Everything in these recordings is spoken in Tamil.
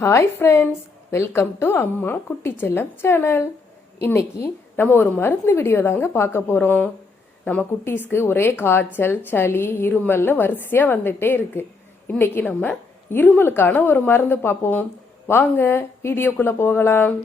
ஹாய் ஃப்ரெண்ட்ஸ், வெல்கம் டு அம்மா குட்டி செல்லம் சேனல். இன்னைக்கு நம்ம ஒரு மருந்து வீடியோ தாங்க பார்க்க போகிறோம். நம்ம குட்டீஸ்க்கு ஒரே காய்ச்சல், சளி, இருமல்னு வரிசையாக வந்துட்டே இருக்கு. இன்னைக்கு நம்ம இருமலுக்கான ஒரு மருந்து பார்ப்போம். வாங்க வீடியோக்குள்ளே போகலாம்.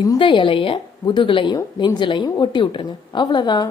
இந்த இலைய முதுகுலையும் நெஞ்சிலையும் ஒட்டி விட்டுருங்க. அவ்வளவுதான்.